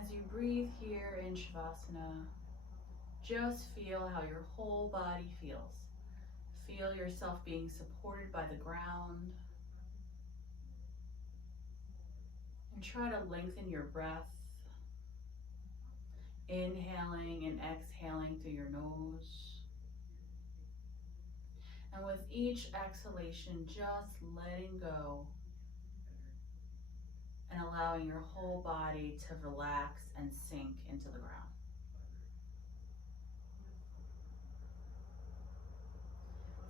as you breathe here in Shavasana, just feel how your whole body feels. Feel yourself being supported by the ground. And try to lengthen your breath. Inhaling and exhaling through your nose. And with each exhalation, just letting go and allowing your whole body to relax and sink into the ground.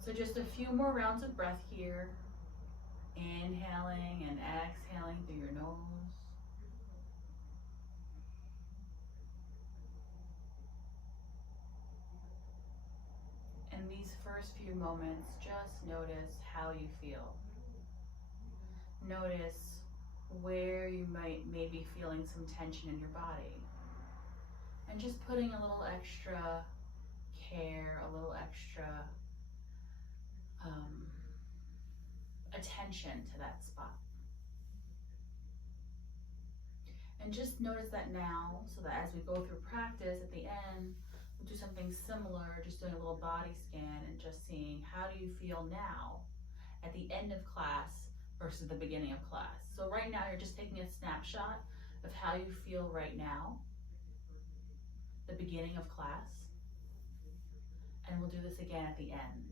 So just a few more rounds of breath here. Inhaling and exhaling through your nose. In these first few moments, just notice how you feel. Notice where you might maybe feeling some tension in your body. And just putting a little extra care, a little extra attention to that spot. And just notice that now, so that as we go through practice at the end, we'll do something similar, just doing a little body scan and just seeing how do you feel now at the end of class versus the beginning of class. So right now you're just taking a snapshot of how you feel right now, the beginning of class, and we'll do this again at the end.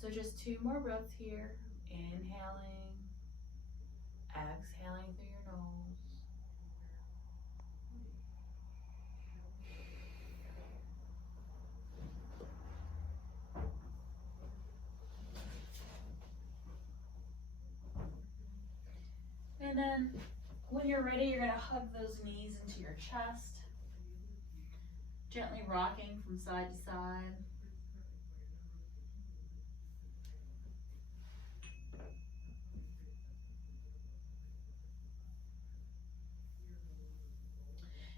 So just 2 more breaths here. Inhaling, exhaling through your nose. And then when you're ready, you're going to hug those knees into your chest, gently rocking from side to side.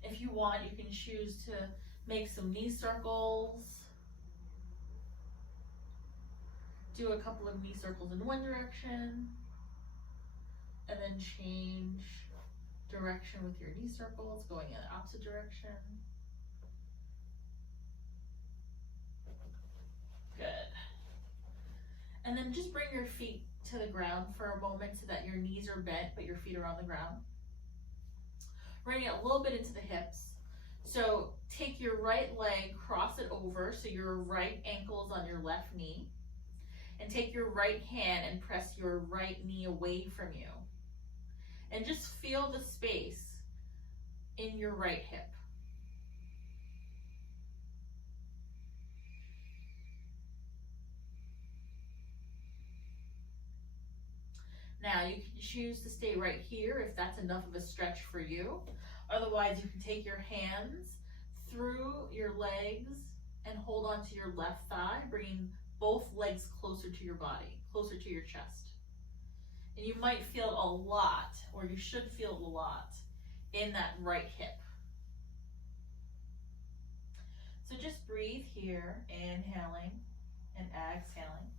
If you want, you can choose to make some knee circles. Do a couple of knee circles in one direction, and then change direction with your knee circles, going in the opposite direction. Good. And then just bring your feet to the ground for a moment so that your knees are bent, but your feet are on the ground. We're gonna get a little bit into the hips. So take your right leg, cross it over so your right ankle is on your left knee. And take your right hand and press your right knee away from you. And just feel the space in your right hip. Now you can choose to stay right here if that's enough of a stretch for you. Otherwise, you can take your hands through your legs and hold onto your left thigh, bringing both legs closer to your body, closer to your chest. And you might feel a lot, or you should feel a lot, in that right hip. So just breathe here, inhaling and exhaling.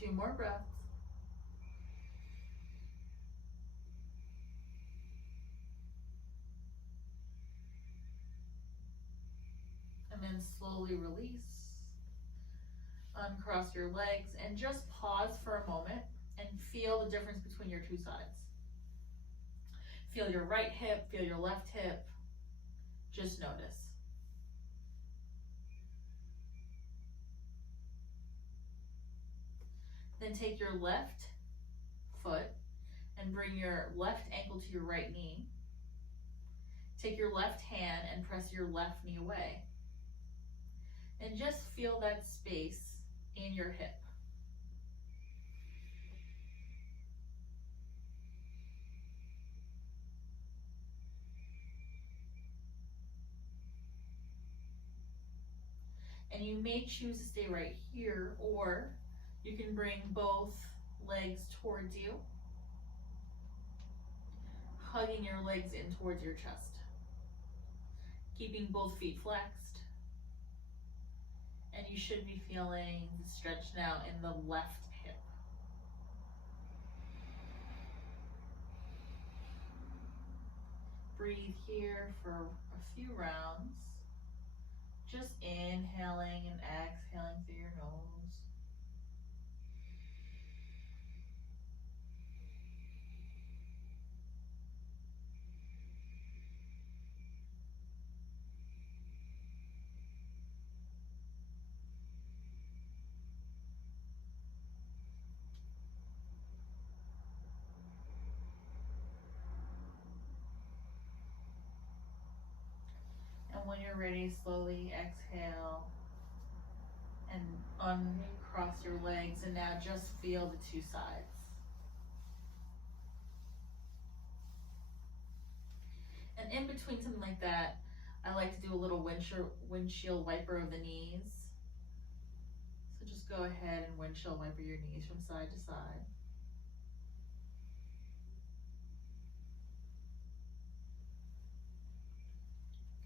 Two more breaths. And then slowly release. Uncross your legs and just pause for a moment and feel the difference between your two sides. Feel your right hip, feel your left hip. Just notice. Then take your left foot and bring your left ankle to your right knee. Take your left hand and press your left knee away. And just feel that space in your hip. And you may choose to stay right here, or you can bring both legs towards you, hugging your legs in towards your chest, keeping both feet flexed. And you should be feeling the stretch now in the left hip. Breathe here for a few rounds. Just inhaling and exhaling through your nose. And when you're ready, slowly exhale and uncross your legs, and now just feel the two sides. And in between something like that, I like to do a little windshield wiper of the knees. So just go ahead and windshield wiper your knees from side to side.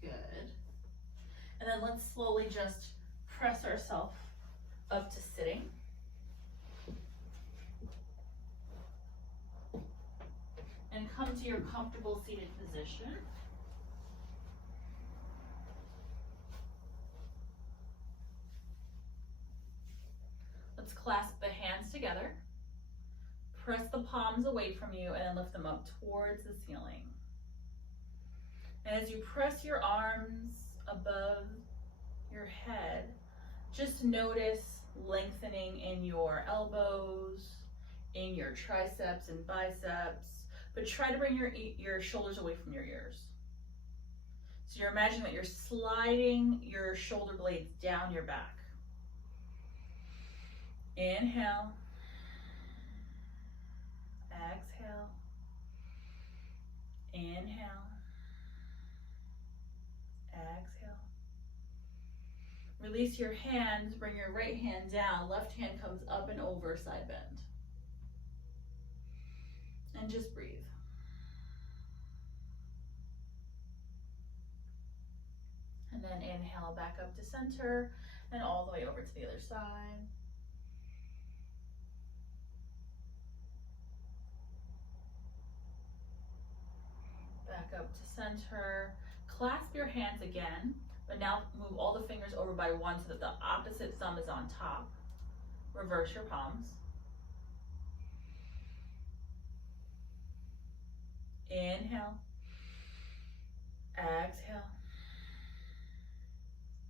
Good. And then let's slowly just press ourselves up to sitting. And come to your comfortable seated position. Let's clasp the hands together. Press the palms away from you and then lift them up towards the ceiling. And as you press your arms above your head, just notice lengthening in your elbows, in your triceps and biceps, but try to bring your shoulders away from your ears. So you're imagining that you're sliding your shoulder blades down your back. Inhale. Exhale. Inhale. Exhale. Release your hands, bring your right hand down, left hand comes up and over, side bend. And just breathe. And then inhale back up to center and all the way over to the other side. Back up to center. Clasp your hands again, but now move all the fingers over by one so that the opposite thumb is on top. Reverse your palms. Inhale. Exhale.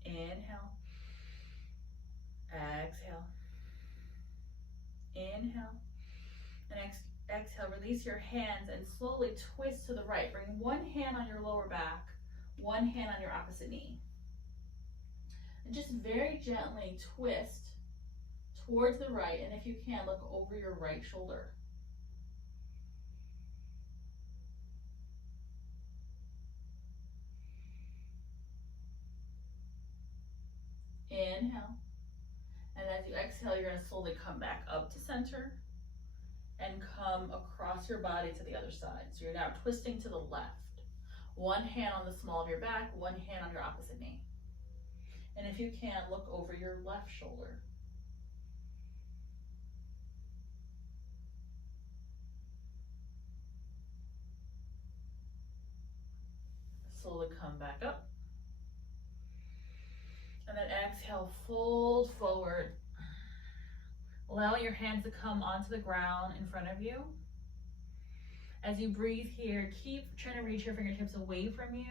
Inhale. Exhale. Inhale. And exhale, release your hands and slowly twist to the right. Bring one hand on your lower back, one hand on your opposite knee. And just very gently twist towards the right, and if you can, look over your right shoulder. Inhale. And as you exhale, you're going to slowly come back up to center and come across your body to the other side. So you're now twisting to the left. One hand on the small of your back, one hand on your opposite knee. And if you can, look over your left shoulder. Slowly come back up. And then exhale, fold forward. Allowing your hands to come onto the ground in front of you. As you breathe here, keep trying to reach your fingertips away from you,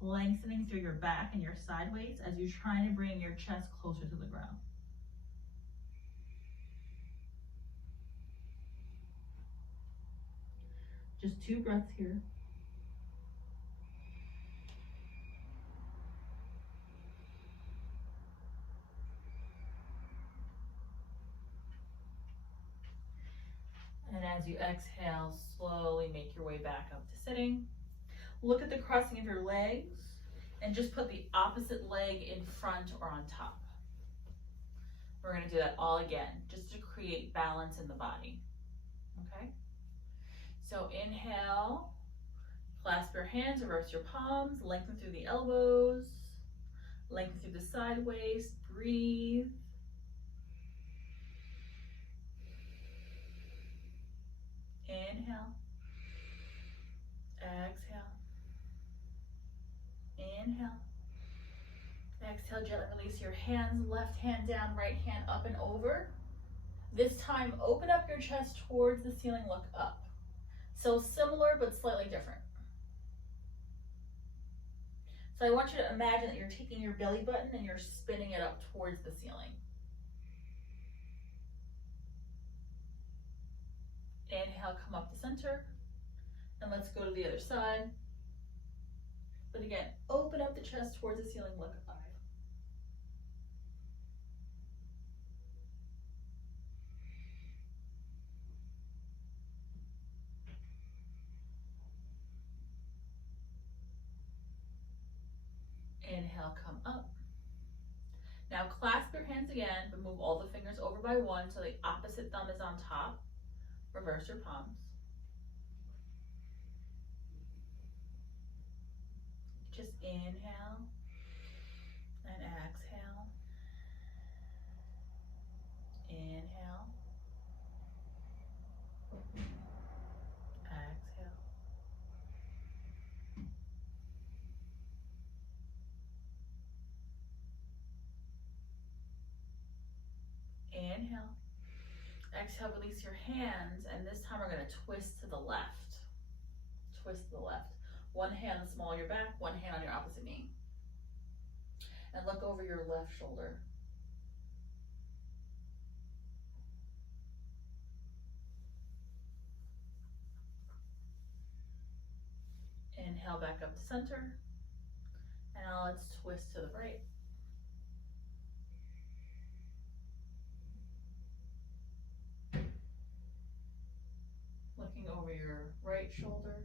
lengthening through your back and your sideways as you're trying to bring your chest closer to the ground. Just 2 breaths here. And as you exhale, slowly make your way back up to sitting. Look at the crossing of your legs and just put the opposite leg in front or on top. We're going to do that all again, just to create balance in the body. Okay? So inhale, clasp your hands, reverse your palms, lengthen through the elbows, lengthen through the side waist, breathe. Inhale, exhale, inhale, exhale, gently release your hands, left hand down, right hand up and over. This time, open up your chest towards the ceiling, look up. So similar, but slightly different. So I want you to imagine that you're taking your belly button and you're spinning it up towards the ceiling. Inhale, come up to center. And let's go to the other side. But again, open up the chest towards the ceiling, look up. Inhale, come up. Now clasp your hands again, but move all the fingers over by one so the opposite thumb is on top. Reverse your palms. Just inhale and exhale. Inhale. Exhale. Inhale. Exhale, release your hands, and this time we're going to twist to the left. Twist to the left. One hand the small of your back, one hand on your opposite knee. And look over your left shoulder. Inhale back up to center. And now let's twist to the right. Looking over your right shoulder.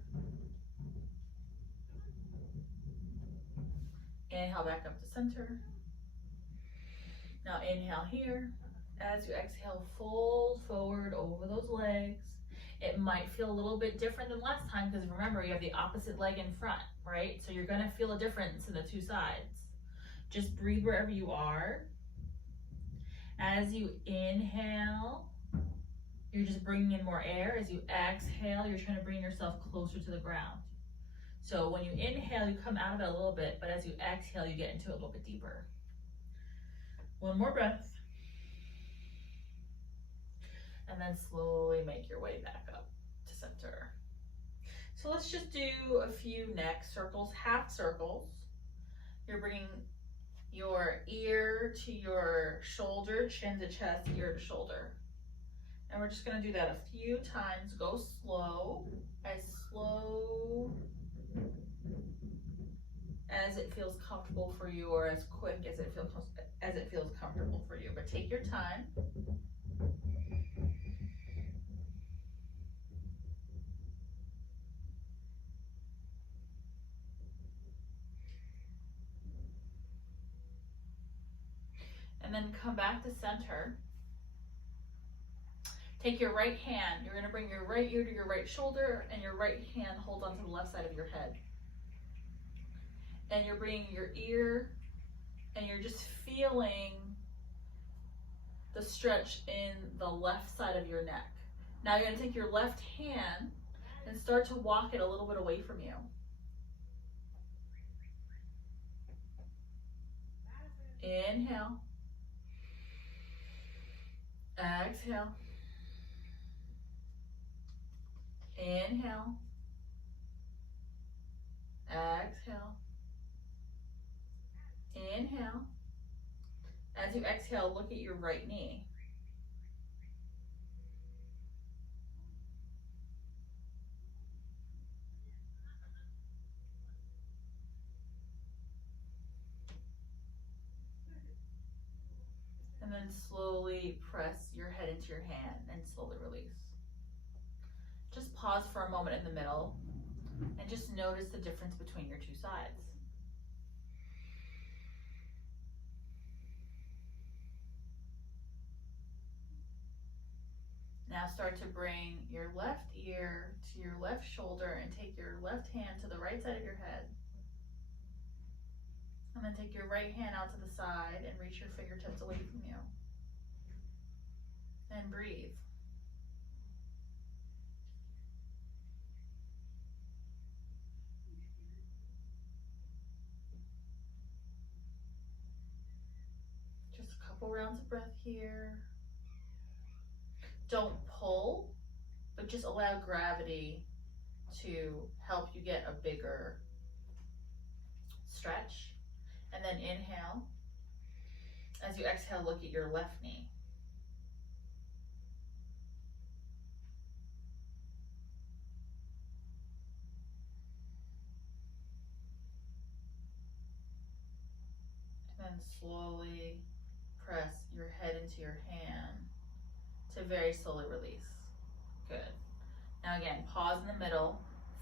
Inhale back up to center. Now inhale here. As you exhale, fold forward over those legs. It might feel a little bit different than last time because remember, you have the opposite leg in front, right? So you're gonna feel a difference in the two sides. Just breathe wherever you are. As you inhale, you're just bringing in more air. As you exhale, you're trying to bring yourself closer to the ground. So when you inhale, you come out of it a little bit, but as you exhale, you get into it a little bit deeper. One more breath. And then slowly make your way back up to center. So let's just do a few neck circles, half circles. You're bringing your ear to your shoulder, chin to chest, ear to shoulder. And we're just gonna do that a few times. Go slow as it feels comfortable for you, or as quick as it feels comfortable for you. But take your time. And then come back to center. Take your right hand. You're going to bring your right ear to your right shoulder, and your right hand hold onto the left side of your head. And you're bringing your ear, and you're just feeling the stretch in the left side of your neck. Now you're going to take your left hand and start to walk it a little bit away from you. Inhale. Exhale. Inhale. Exhale. Inhale. As you exhale, look at your right knee. And then slowly press your head into your hand and slowly release. Just pause for a moment in the middle and just notice the difference between your two sides. Now start to bring your left ear to your left shoulder and take your left hand to the right side of your head. And then take your right hand out to the side and reach your fingertips away from you. And breathe. Just a couple rounds of breath here. Don't pull, but just allow gravity to help you get a bigger stretch. And then inhale. As you exhale, look at your left knee. And then slowly press your head into your hand to very slowly release. Good. Now again, pause in the middle,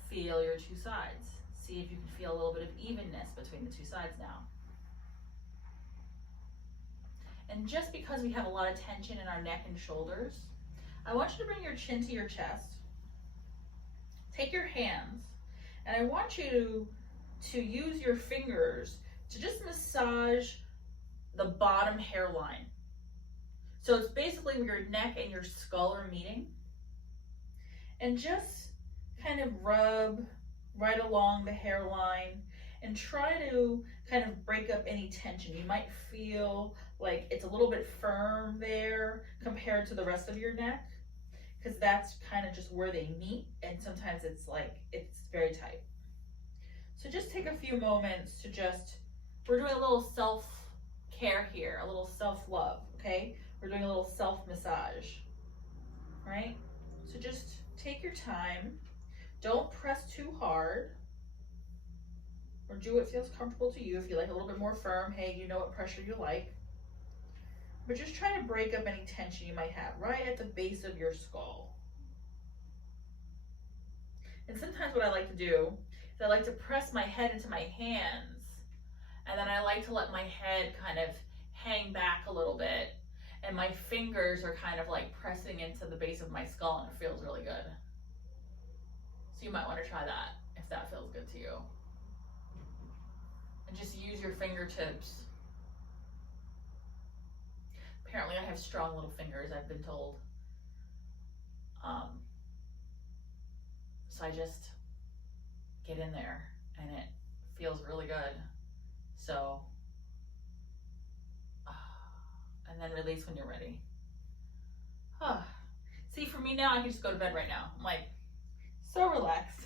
feel your two sides. See if you can feel a little bit of evenness between the two sides now. And just because we have a lot of tension in our neck and shoulders, I want you to bring your chin to your chest. Take your hands, and I want you to use your fingers to just massage the bottom hairline. So it's basically where your neck and your skull are meeting. And just kind of rub right along the hairline and try to kind of break up any tension. You might feel like it's a little bit firm there compared to the rest of your neck, because that's kind of just where they meet, and sometimes it's very tight. So just take a few moments to we're doing a little self-care here, a little self-love, okay? We're doing a little self-massage, right? So just take your time. Don't press too hard, or do what feels comfortable to you. If you like a little bit more firm, hey, you know what pressure you like. But just try to break up any tension you might have right at the base of your skull. And sometimes what I like to do is I like to press my head into my hands, and then I like to let my head kind of hang back a little bit, and my fingers are kind of like pressing into the base of my skull, and it feels really good. So you might want to try that if that feels good to you. And just use your fingertips. Apparently I have strong little fingers, I've been told. So I just get in there and it feels really good. So, and then release when you're ready. See, for me now, I can just go to bed right now. I'm like, so relaxed.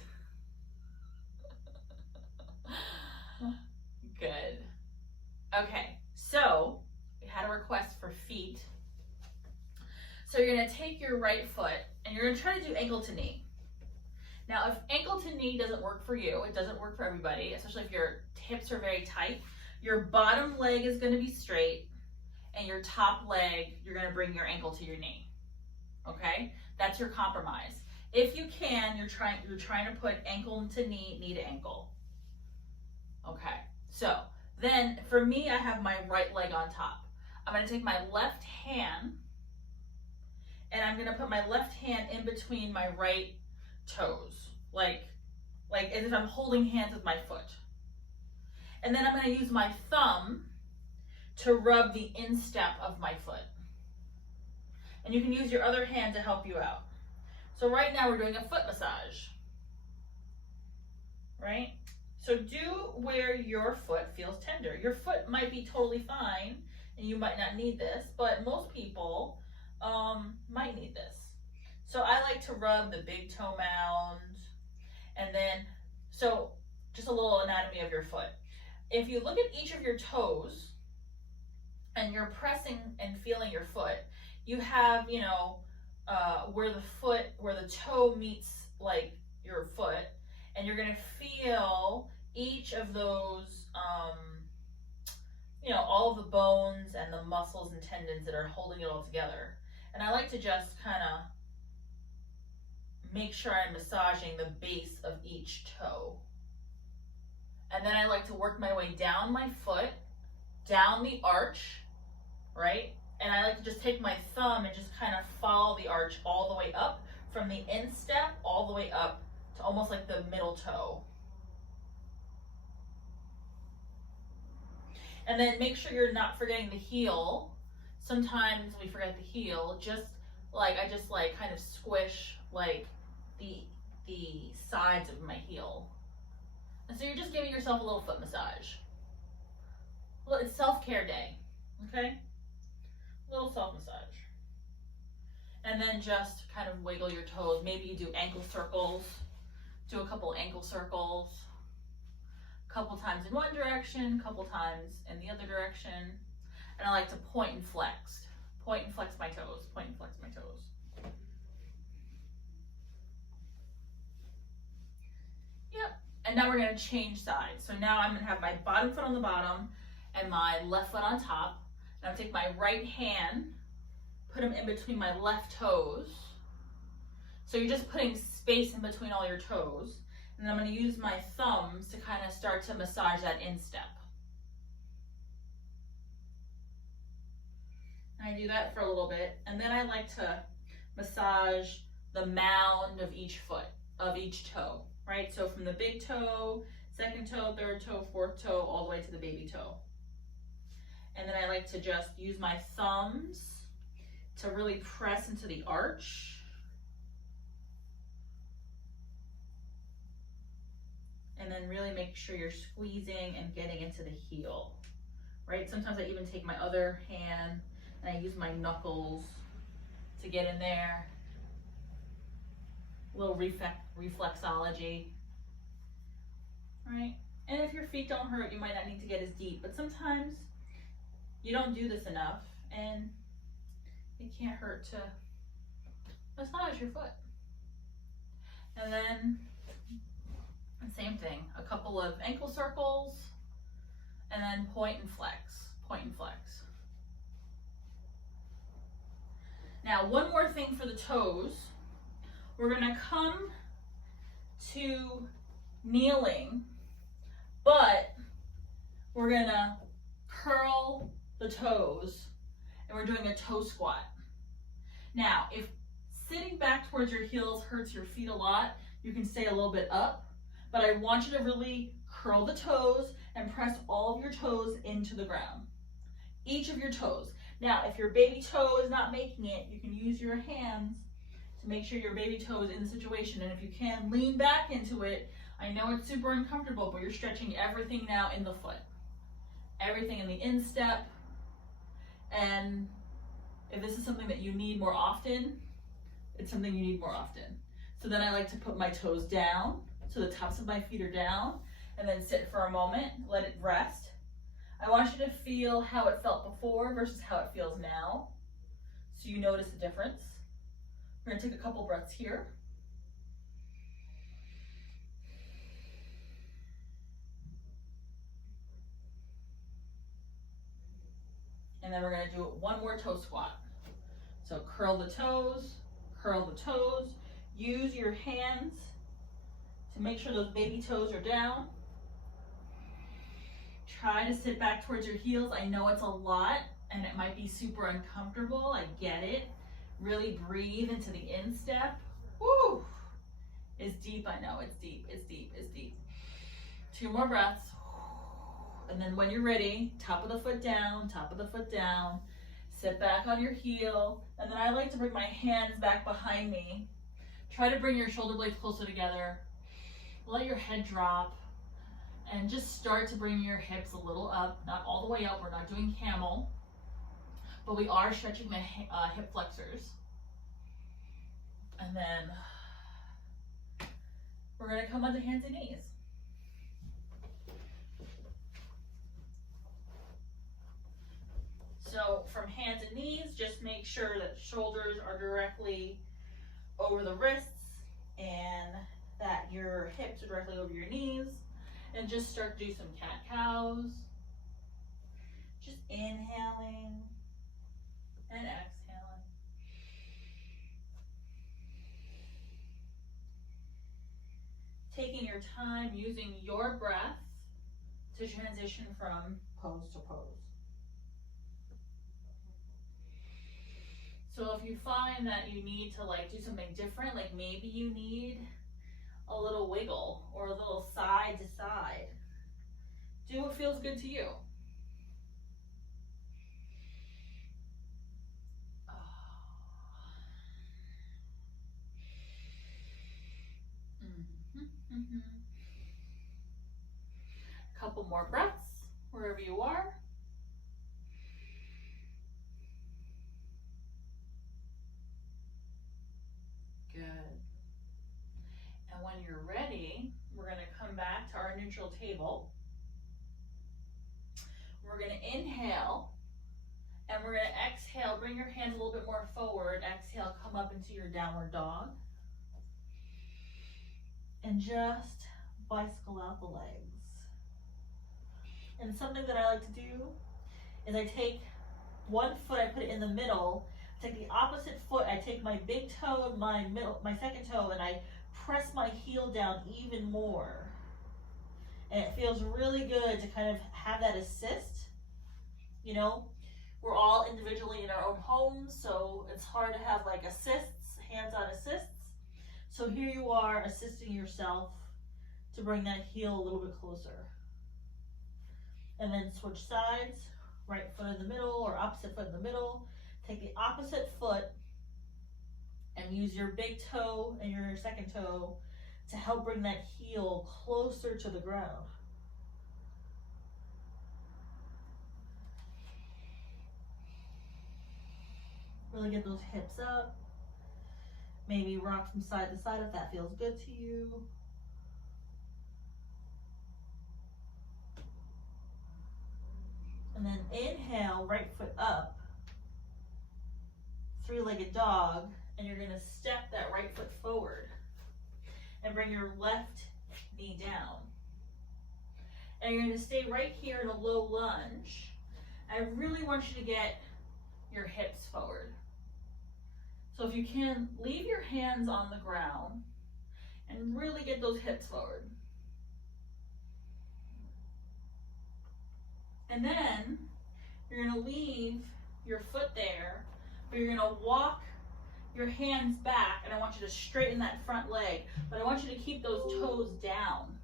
Good. Okay, so we had a request for feet. So you're gonna take your right foot and you're gonna try to do ankle to knee. Now, if ankle to knee doesn't work for you, it doesn't work for everybody, especially if your hips are very tight, your bottom leg is gonna be straight, and your top leg, you're gonna bring your ankle to your knee. Okay? That's your compromise. If you can, you're trying to put ankle to knee, knee to ankle. Okay, so then for me, I have my right leg on top. I'm gonna take my left hand and I'm gonna put my left hand in between my right toes, like as if I'm holding hands with my foot. And then I'm gonna use my thumb to rub the instep of my foot. And you can use your other hand to help you out. So right now we're doing a foot massage, right? So do where your foot feels tender. Your foot might be totally fine and you might not need this, but most people might need this. So I like to rub the big toe mound, and then, so just a little anatomy of your foot. If you look at each of your toes and you're pressing and feeling your foot, you have, where the toe meets like your foot, and you're gonna feel each of those, all of the bones and the muscles and tendons that are holding it all together. And I like to just kind of make sure I'm massaging the base of each toe. And then I like to work my way down my foot, down the arch, right? And I like to just take my thumb and just kind of follow the arch all the way up from the instep all the way up to almost like the middle toe. And then make sure you're not forgetting the heel. Sometimes we forget the heel. Just like, I just like kind of squish like the sides of my heel. And so you're just giving yourself a little foot massage. Well, it's self-care day, okay? Little self-massage. And then just kind of wiggle your toes. Maybe you do ankle circles. Do a couple ankle circles. A couple times in one direction, a couple times in the other direction. And I like to point and flex. Point and flex my toes. Point and flex my toes. Yep. And now we're going to change sides. So now I'm going to have my bottom foot on the bottom and my left foot on top. And I'll take my right hand, put them in between my left toes. So you're just putting space in between all your toes. And I'm going to use my thumbs to kind of start to massage that instep. And I do that for a little bit. And then I like to massage the mound of each foot, of each toe, right? So from the big toe, second toe, third toe, fourth toe, all the way to the baby toe. And then I like to just use my thumbs to really press into the arch. And then really make sure you're squeezing and getting into the heel, right? Sometimes I even take my other hand and I use my knuckles to get in there. A little reflexology, right? And if your feet don't hurt, you might not need to get as deep, but sometimes you don't do this enough and it can't hurt to massage your foot. And then same thing, a couple of ankle circles, and then point and flex, point and flex. Now, one more thing for the toes. We're gonna come to kneeling, but we're gonna curl the toes, and we're doing a toe squat. Now, if sitting back towards your heels hurts your feet a lot, you can stay a little bit up. But I want you to really curl the toes and press all of your toes into the ground. Each of your toes. Now, if your baby toe is not making it, you can use your hands to make sure your baby toe is in the situation. And if you can, lean back into it. I know it's super uncomfortable, but you're stretching everything now in the foot. Everything in the instep. And if this is something that you need more often, it's something you need more often. So then I like to put my toes down. So the tops of my feet are down, and then sit for a moment, let it rest. I want you to feel how it felt before versus how it feels now, so you notice the difference. We're gonna take a couple breaths here. And then we're gonna do one more toe squat. So curl the toes, use your hands to make sure those baby toes are down. Try to sit back towards your heels. I know it's a lot and it might be super uncomfortable. I get it. Really breathe into the instep. Woo! It's deep, I know. It's deep, it's deep, it's deep. 2 more breaths. And then when you're ready, top of the foot down, top of the foot down. Sit back on your heel. And then I like to bring my hands back behind me. Try to bring your shoulder blades closer together. Let your head drop and just start to bring your hips a little up, not all the way up. We're not doing camel, but we are stretching the hip flexors. And then we're gonna come onto hands and knees. So from hands and knees, just make sure that shoulders are directly over the wrists and that your hips are directly over your knees, and just start to do some cat-cows. Just inhaling and exhaling. Taking your time, using your breath to transition from pose to pose. So if you find that you need to like do something different, like maybe you need a little wiggle or a little side to side, do what feels good to you. Couple more breaths wherever you are. Good. And when you're ready, we're going to come back to our neutral table. We're going to inhale, and we're going to exhale. Bring your hands a little bit more forward. Exhale, come up into your downward dog. And just bicycle out the legs. And something that I like to do is I take one foot, I put it in the middle, take the opposite foot, I take my big toe and my second toe, and I press my heel down even more. And it feels really good to kind of have that assist. You know, we're all individually in our own homes, so it's hard to have like assists, hands-on assists. So here you are assisting yourself to bring that heel a little bit closer. And then switch sides, right foot in the middle or opposite foot in the middle. Take the opposite foot and use your big toe and your second toe to help bring that heel closer to the ground. Really get those hips up. Maybe rock from side to side if that feels good to you. And then inhale, right foot up, three-legged dog, and you're gonna step that right foot forward and bring your left knee down. And you're gonna stay right here in a low lunge. I really want you to get your hips forward. So if you can, leave your hands on the ground and really get those hips forward. And then you're gonna leave your foot there, but you're gonna walk your hands back, and I want you to straighten that front leg, but I want you to keep those toes down.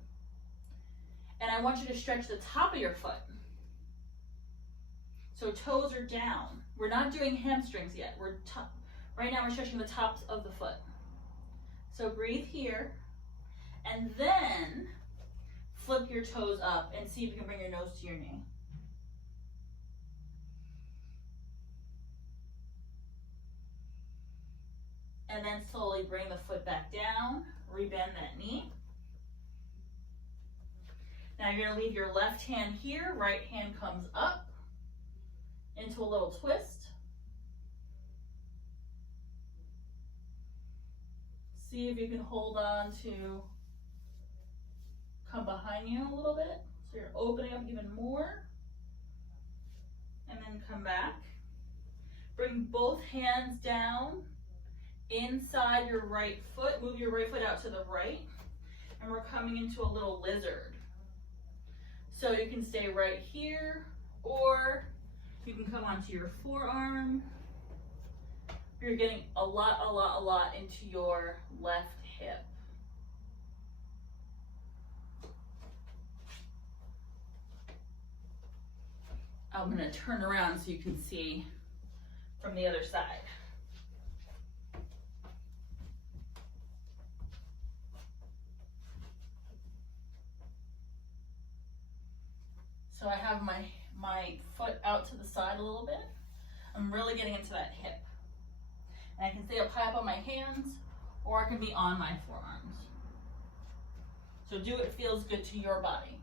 And I want you to stretch the top of your foot. So toes are down. We're not doing hamstrings yet. Right now we're stretching the tops of the foot. So breathe here, and then flip your toes up and see if you can bring your nose to your knee. And then slowly bring the foot back down, rebend that knee. Now you're gonna leave your left hand here, right hand comes up into a little twist. See if you can hold on to come behind you a little bit. So you're opening up even more. And then come back. Bring both hands down inside your right foot. Move your right foot out to the right. And we're coming into a little lizard. So you can stay right here, or you can come onto your forearm. You're getting a lot into your left hip. I'm gonna turn around so you can see from the other side. So I have my foot out to the side a little bit. I'm really getting into that hip. And I can stay up high up on my hands, or I can be on my forearms. So do what feels good to your body.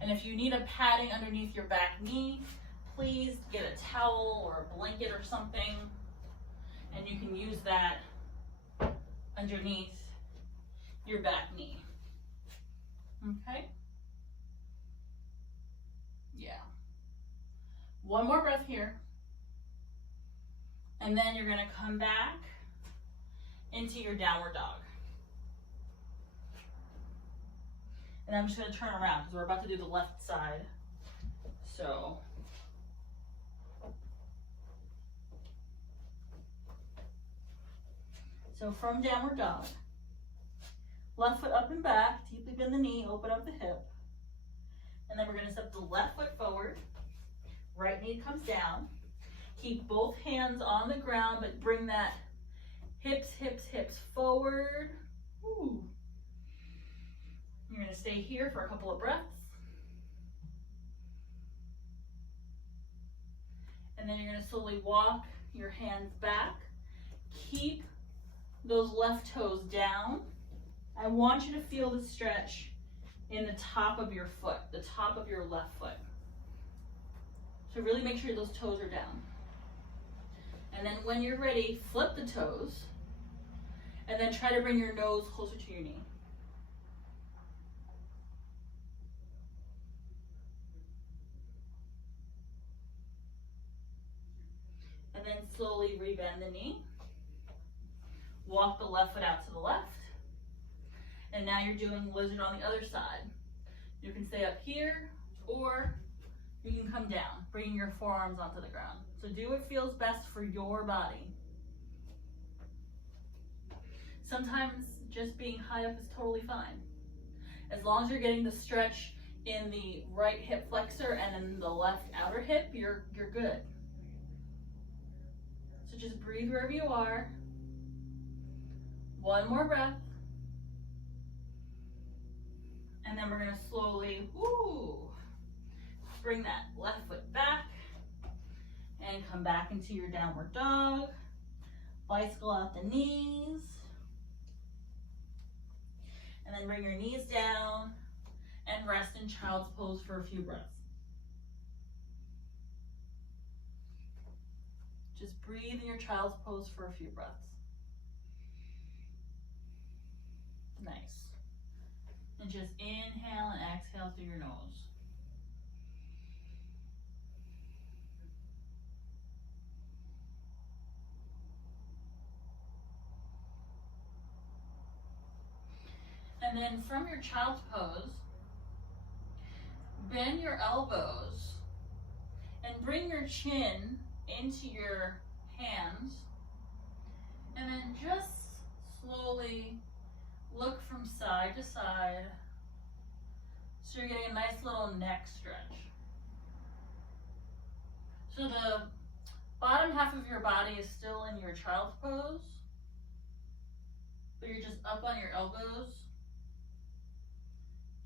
And if you need a padding underneath your back knee, please get a towel or a blanket or something, and you can use that underneath your back knee. Okay? Yeah. One more breath here. And then you're gonna come back into your downward dog. And I'm just gonna turn around because we're about to do the left side. So, So from downward dog, left foot up and back, deeply bend the knee, open up the hip. And then we're going to step the left foot forward, right knee comes down. Keep both hands on the ground, but bring that hips, hips, hips forward. Ooh. You're going to stay here for a couple of breaths. And then you're going to slowly walk your hands back. Keep those left toes down. I want you to feel the stretch in the top of your foot, the top of your left foot. So really make sure those toes are down. And then when you're ready, flip the toes, and then try to bring your nose closer to your knee. And then slowly rebend the knee. Walk the left foot out to the left. And now you're doing lizard on the other side. You can stay up here, or you can come down, bringing your forearms onto the ground. So do what feels best for your body. Sometimes just being high up is totally fine. As long as you're getting the stretch in the right hip flexor and in the left outer hip, you're good. So just breathe wherever you are. One more breath. And then we're going to slowly, bring that left foot back and come back into your downward dog. Bicycle out the knees. And then bring your knees down and rest in child's pose for a few breaths. Just breathe in your child's pose for a few breaths. Nice. And just inhale and exhale through your nose. And then from your child's pose, bend your elbows and bring your chin into your hands. And then just slowly look from side to side, so you're getting a nice little neck stretch. So the bottom half of your body is still in your child's pose, but you're just up on your elbows,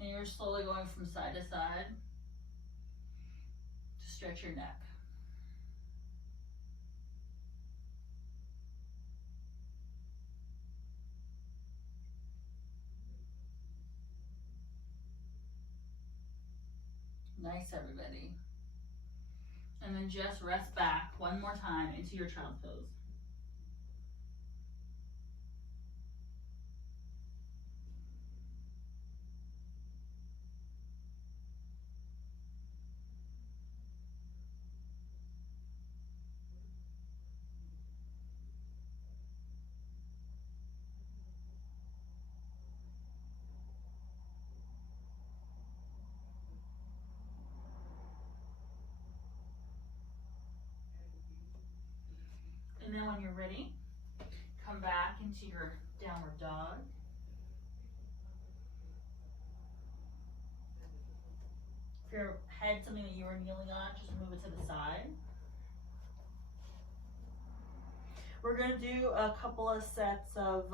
and you're slowly going from side to side to stretch your neck. Nice, everybody. And then just rest back one more time into your child's pose. And then when you're ready, come back into your downward dog. If your head's something that you were kneeling on, just move it to the side. We're going to do a couple of sets of,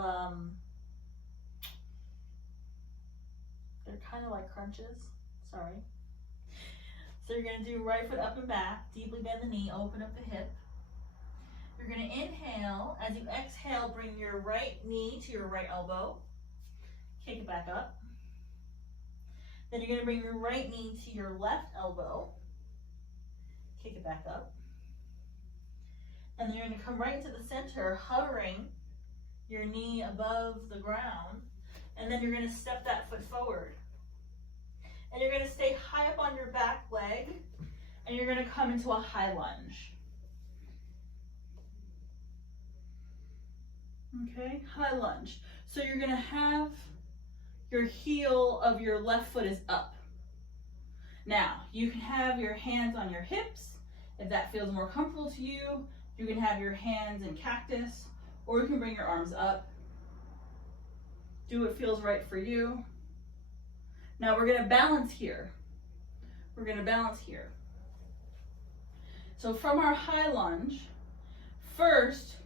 they're kind of like crunches, sorry. So you're going to do right foot up and back, deeply bend the knee, open up the hip. You're going to inhale. As you exhale, bring your right knee to your right elbow. Kick it back up. Then you're going to bring your right knee to your left elbow. Kick it back up. And then you're going to come right into the center, hovering your knee above the ground. And then you're going to step that foot forward. And you're going to stay high up on your back leg. And you're going to come into a high lunge. Okay, high lunge. So you're going to have your heel of your left foot is up. Now, you can have your hands on your hips if that feels more comfortable to you. You can have your hands in cactus, or you can bring your arms up. Do what feels right for you. Now we're gonna balance here. We're gonna balance here. So from our high lunge, first,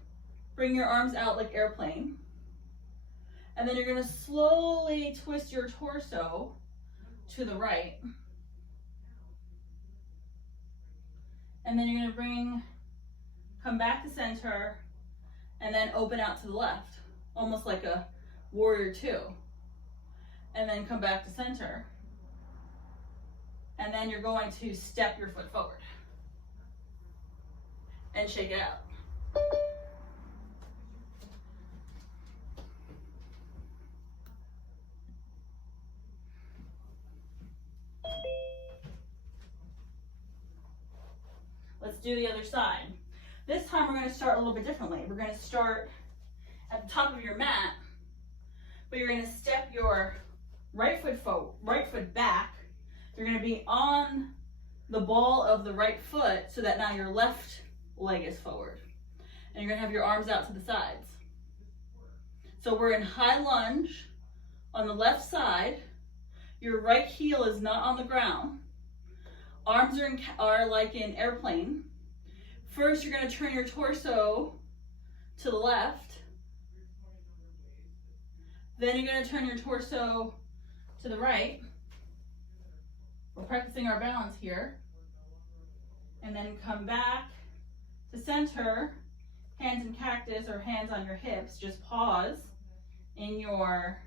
bring your arms out like airplane. And then you're gonna slowly twist your torso to the right. And then you're gonna come back to center, and then open out to the left, almost like a warrior two. And then come back to center. And then you're going to step your foot forward and shake it out. Let's do the other side. This time we're going to start a little bit differently. We're going to start at the top of your mat, but you're going to step your right foot back. You're going to be on the ball of the right foot so that now your left leg is forward. And you're going to have your arms out to the sides. So we're in high lunge on the left side. Your right heel is not on the ground. Arms are like in airplane. First, you're going to turn your torso to the left. Then you're going to turn your torso to the right. We're practicing our balance here. And then come back to center, hands in cactus or hands on your hips. Just pause in your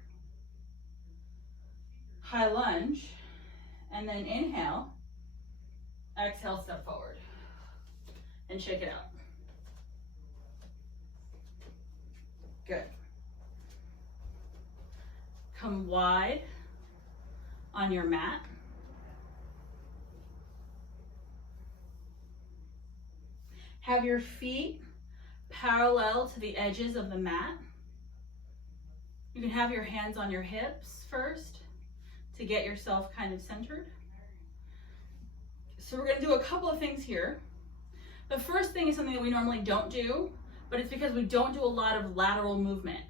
high lunge. And then inhale. Exhale, step forward. And shake it out. Good. Come wide on your mat. Have your feet parallel to the edges of the mat. You can have your hands on your hips first to get yourself kind of centered. So we're going to do a couple of things here. The first thing is something that we normally don't do, but it's because we don't do a lot of lateral movement.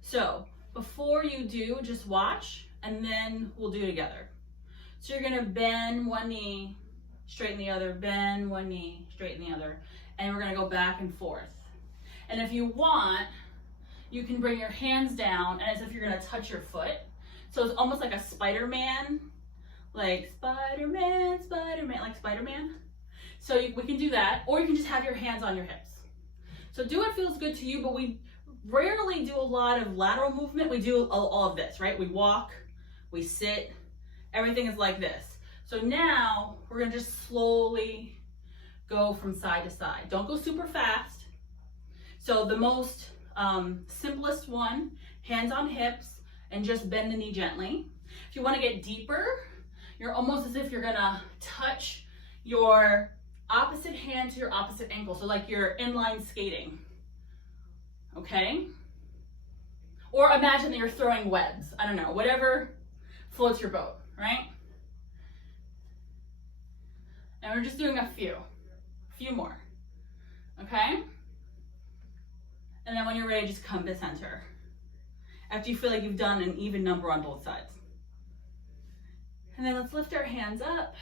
So before you do, just watch, and then we'll do it together. So you're going to bend one knee, straighten the other, bend one knee, straighten the other, and we're going to go back and forth. And if you want, you can bring your hands down as if you're going to touch your foot. So it's almost like a Spider-Man, like Spider-Man, Spider-Man, like Spider-Man. So we can do that, or you can just have your hands on your hips. So do what feels good to you, but we rarely do a lot of lateral movement. We do all of this, right? We walk, we sit, everything is like this. So now we're gonna just slowly go from side to side. Don't go super fast. So the most simplest one, hands on hips, and just bend the knee gently. If you wanna get deeper, you're almost as if you're gonna touch your opposite hand to your opposite ankle. So like you're inline skating, okay? Or imagine that you're throwing webs. I don't know, whatever floats your boat, right? And we're just doing a few more, okay? And then when you're ready, just come to center. After you feel like you've done an even number on both sides. And then let's lift our hands up.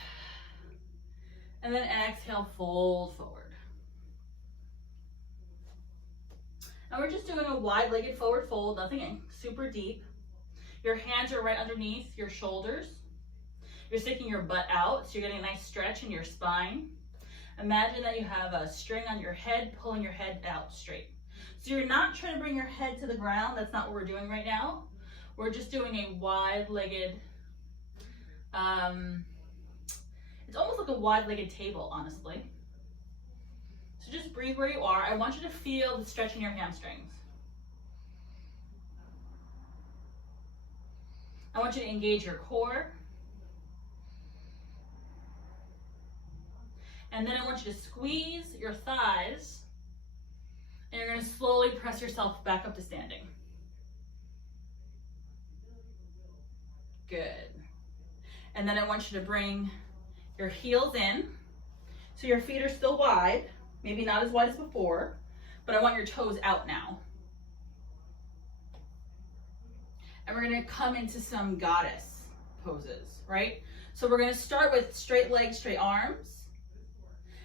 And then exhale, fold forward. And we're just doing a wide-legged forward fold, nothing super deep. Your hands are right underneath your shoulders. You're sticking your butt out, so you're getting a nice stretch in your spine. Imagine that you have a string on your head, pulling your head out straight. So you're not trying to bring your head to the ground. That's not what we're doing right now. We're just doing a wide-legged, it's almost like a wide-legged table, honestly. So just breathe where you are. I want you to feel the stretch in your hamstrings. I want you to engage your core. And then I want you to squeeze your thighs, and you're going to slowly press yourself back up to standing. Good. And then I want you to bring your heels in, so your feet are still wide, maybe not as wide as before, but I want your toes out now. And we're gonna come into some goddess poses, right? So we're gonna start with straight legs, straight arms,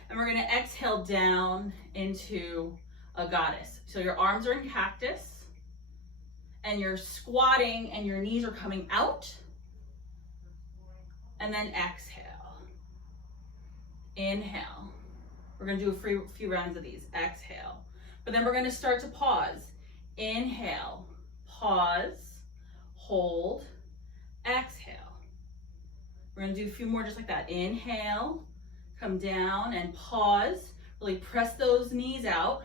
and we're gonna exhale down into a goddess. So your arms are in cactus, and you're squatting and your knees are coming out, and then exhale. Inhale. We're gonna do a few rounds of these. Exhale. But then we're gonna start to pause. Inhale, pause, hold, exhale. We're gonna do a few more just like that. Inhale, come down and pause. Really press those knees out.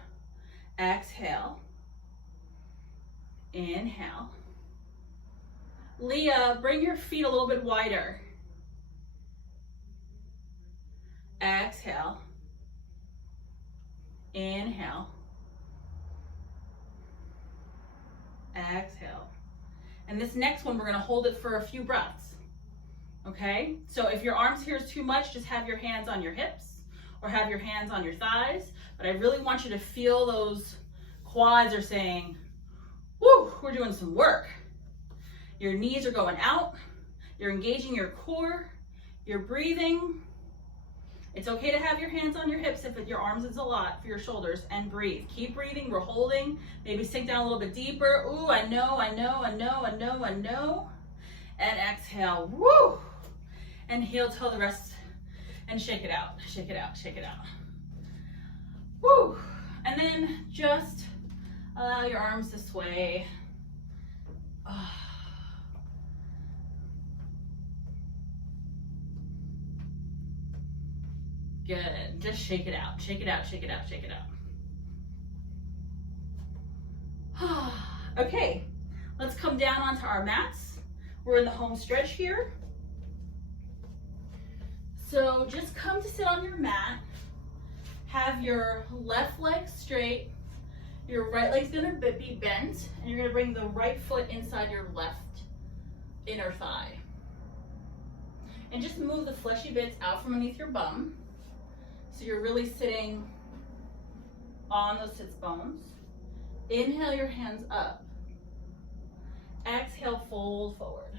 Exhale. Inhale. Leah, bring your feet a little bit wider. Exhale. Inhale. Exhale. And this next one, we're gonna hold it for a few breaths. Okay? So if your arms here is too much, just have your hands on your hips or have your hands on your thighs. But I really want you to feel those quads are saying, whoo, we're doing some work. Your knees are going out. You're engaging your core. You're breathing. It's okay to have your hands on your hips if your arms is a lot for your shoulders, and breathe. Keep breathing. We're holding. Maybe sink down a little bit deeper. Ooh, I know. And exhale. Woo! And heel toe the rest and shake it out. Shake it out. Shake it out. Woo! And then just allow your arms to sway. Good. Just shake it out. Shake it out. Shake it out. Shake it out. Okay. Let's come down onto our mats. We're in the home stretch here. So just come to sit on your mat. Have your left leg straight. Your right leg's gonna be bent, and you're gonna bring the right foot inside your left inner thigh. And just move the fleshy bits out from underneath your bum. So you're really sitting on those sits bones. Inhale your hands up. Exhale, fold forward.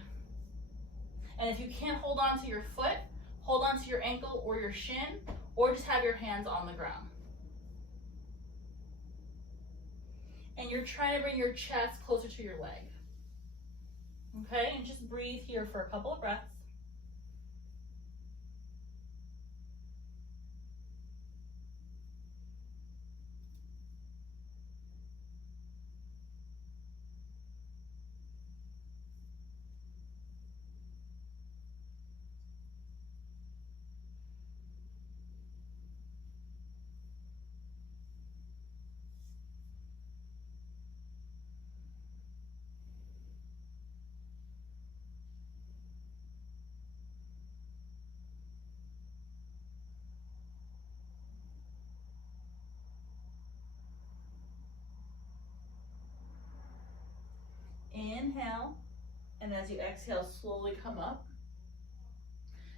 And if you can't hold on to your foot, hold on to your ankle or your shin, or just have your hands on the ground. And you're trying to bring your chest closer to your leg. Okay, and just breathe here for a couple of breaths. Inhale, and as you exhale, slowly come up.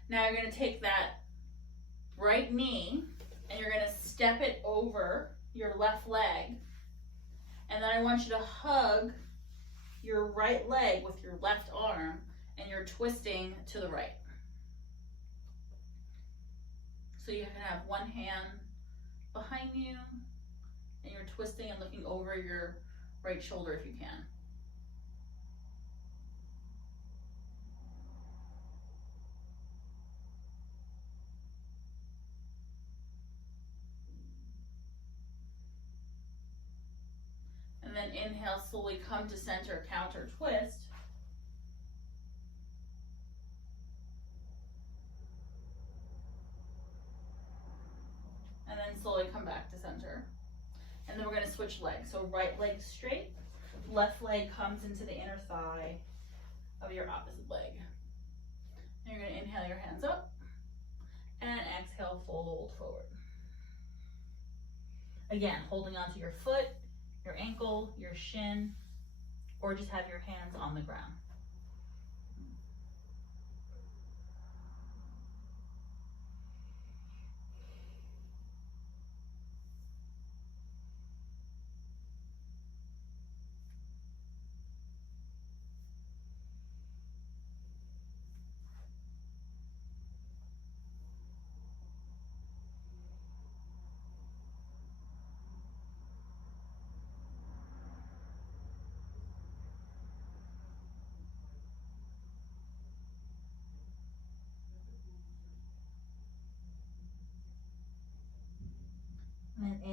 Now you're going to take that right knee and you're going to step it over your left leg. And then I want you to hug your right leg with your left arm, and you're twisting to the right. So you can have one hand behind you and you're twisting and looking over your right shoulder if you can. And then inhale, slowly come to center, counter twist. And then slowly come back to center. And then we're going to switch legs. So right leg straight, left leg comes into the inner thigh of your opposite leg. And you're going to inhale your hands up and exhale, fold forward. Again, holding onto your foot, your ankle, your shin, or just have your hands on the ground.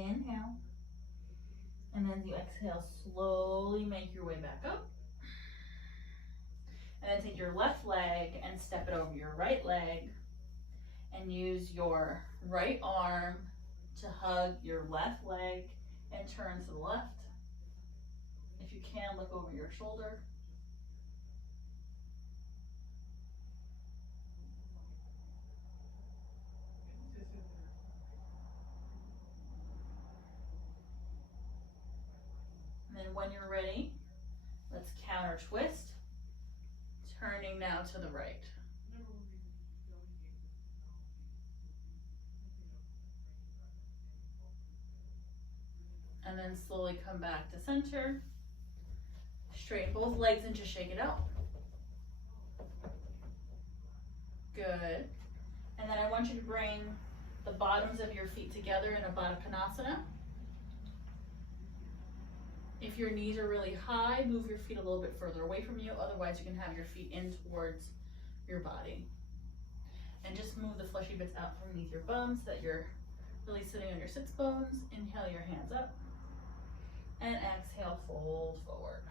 Inhale. And then you exhale, slowly make your way back up. And then take your left leg and step it over your right leg. And use your right arm to hug your left leg and turn to the left. If you can, look over your shoulder. And then when you're ready, let's counter twist, turning now to the right. And then slowly come back to center. Straighten both legs and just shake it out. Good. And then I want you to bring the bottoms of your feet together in a Baddha Konasana. If your knees are really high, move your feet a little bit further away from you. Otherwise, you can have your feet in towards your body. And just move the fleshy bits out from underneath your bum so that you're really sitting on your sits bones. Inhale your hands up. And exhale, fold forward.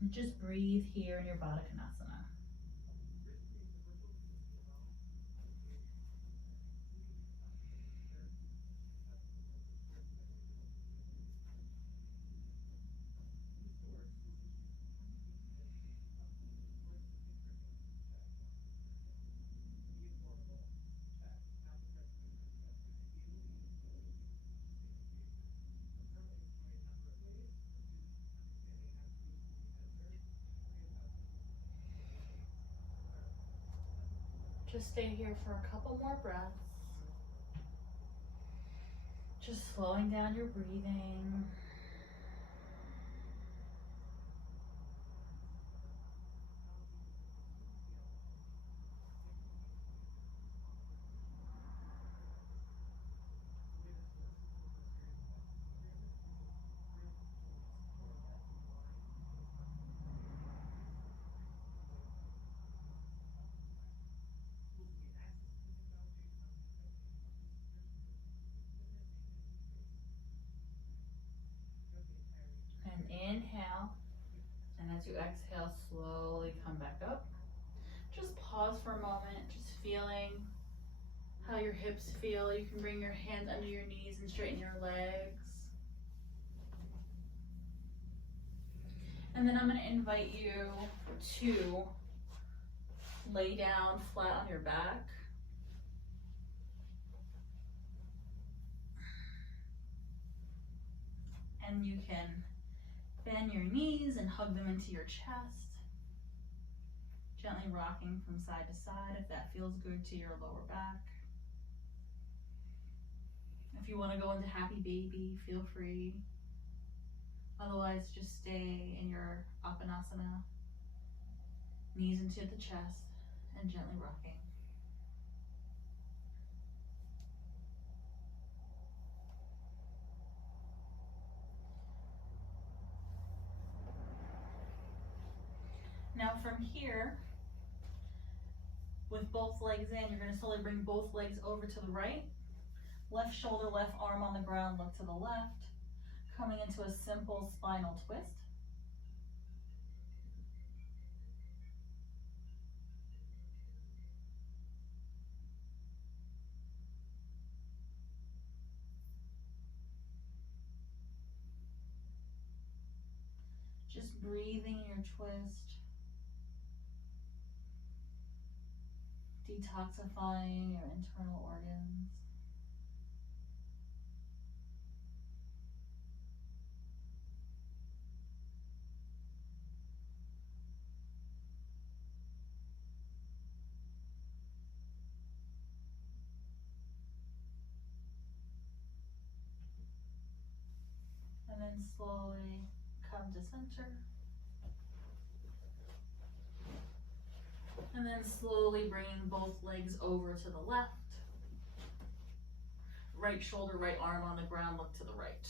And just breathe here in your Baddha Konasana. Just stay here for a couple more breaths. Just slowing down your breathing. And inhale. And as you exhale, slowly come back up. Just pause for a moment, just feeling how your hips feel. You can bring your hands under your knees and straighten your legs. And then I'm going to invite you to lay down flat on your back. And you can bend your knees and hug them into your chest. Gently rocking from side to side if that feels good to your lower back. If you want to go into happy baby, feel free. Otherwise, just stay in your Apanasana, knees into the chest, and gently rocking. Now from here, with both legs in, you're going to slowly bring both legs over to the right. Left shoulder, left arm on the ground, look to the left. Coming into a simple spinal twist. Just breathing your twist. Detoxifying your internal organs. And then slowly come to center. And then slowly bringing both legs over to the left. Right shoulder, right arm on the ground, look to the right.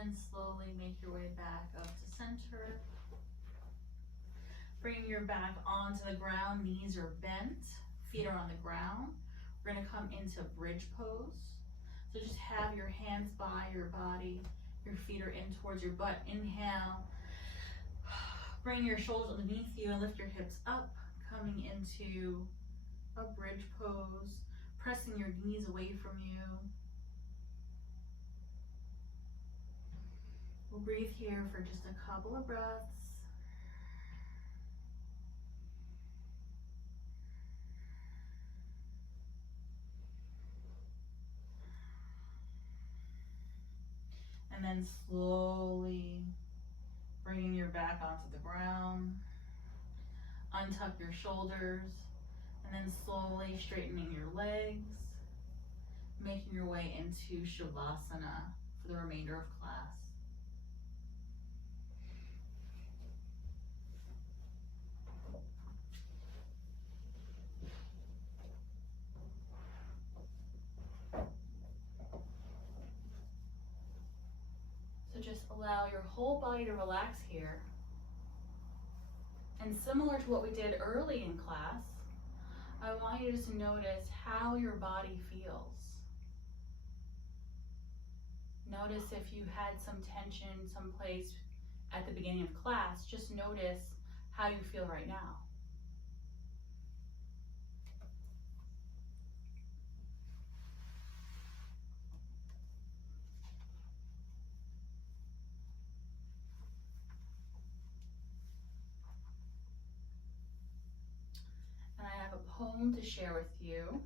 And slowly make your way back up to center. Bring your back onto the ground, knees are bent, feet are on the ground. We're gonna come into bridge pose. So just have your hands by your body, your feet are in towards your butt. Inhale. Bring your shoulders underneath you and lift your hips up, coming into a bridge pose, pressing your knees away from you. We'll breathe here for just a couple of breaths. And then slowly bringing your back onto the ground. Untuck your shoulders. And then slowly straightening your legs. Making your way into Shavasana for the remainder of class. So just allow your whole body to relax here. And similar to what we did early in class, I want you to just notice how your body feels. Notice if you had some tension someplace at the beginning of class, just notice how you feel right now. And I have a poem to share with you.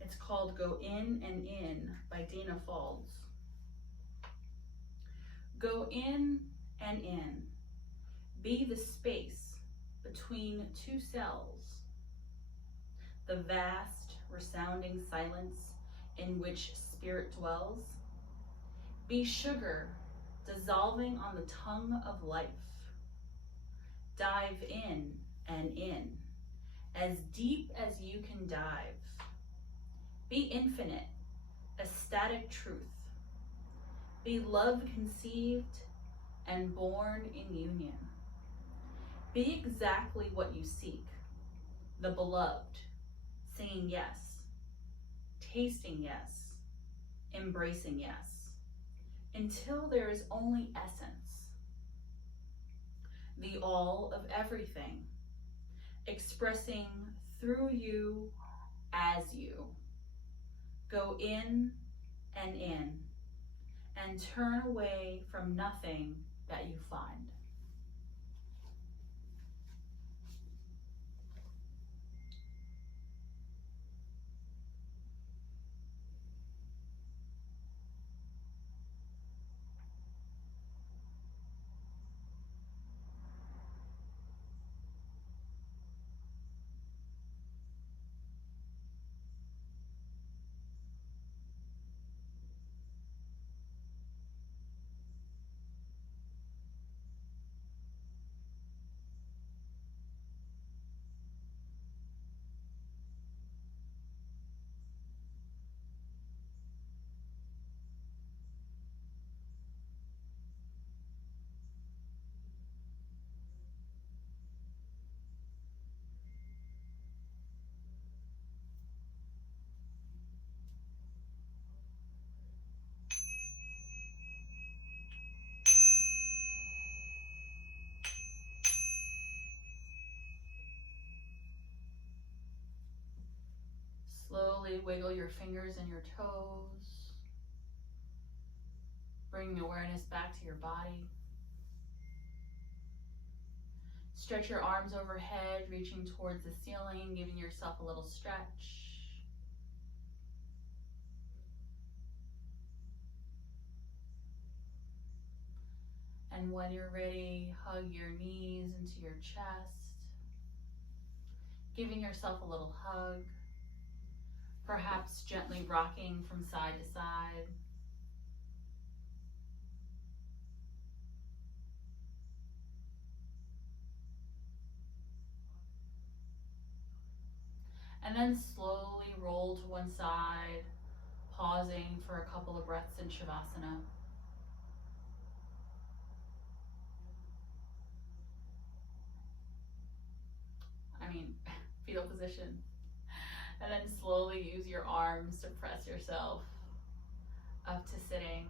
It's called Go In and In by Dana Falls. Go in and in. Be the space between two cells. The vast, resounding silence in which spirit dwells. Be sugar dissolving on the tongue of life. Dive in and in, as deep as you can dive. Be infinite, ecstatic truth. Be love conceived and born in union. Be exactly what you seek, the beloved, saying yes, tasting yes, embracing yes, until there is only essence, the all of everything, expressing through you as you. Go in and turn away from nothing that you find. Slowly wiggle your fingers and your toes. Bring awareness back to your body. Stretch your arms overhead, reaching towards the ceiling, giving yourself a little stretch. And when you're ready, hug your knees into your chest, giving yourself a little hug, perhaps gently rocking from side to side. And then slowly roll to one side, pausing for a couple of breaths in Shavasana. fetal position. And then slowly use your arms to press yourself up to sitting.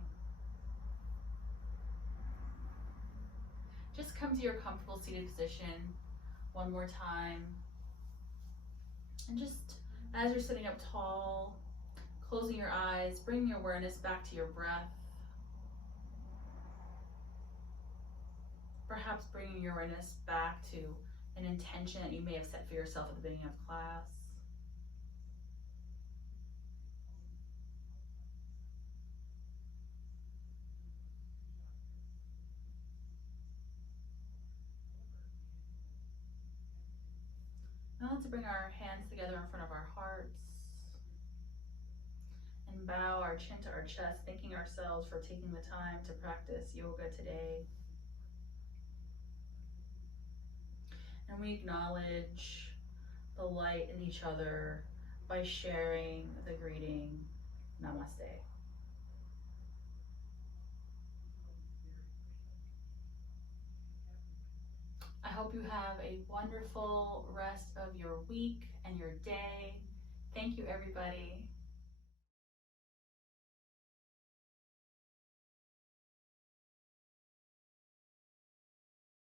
Just come to your comfortable seated position one more time. And just as you're sitting up tall, closing your eyes, bring your awareness back to your breath. Perhaps bringing your awareness back to an intention that you may have set for yourself at the beginning of class. Now let's bring our hands together in front of our hearts and bow our chin to our chest, thanking ourselves for taking the time to practice yoga today. And we acknowledge the light in each other by sharing the greeting, Namaste. I hope you have a wonderful rest of your week and your day. Thank you, everybody.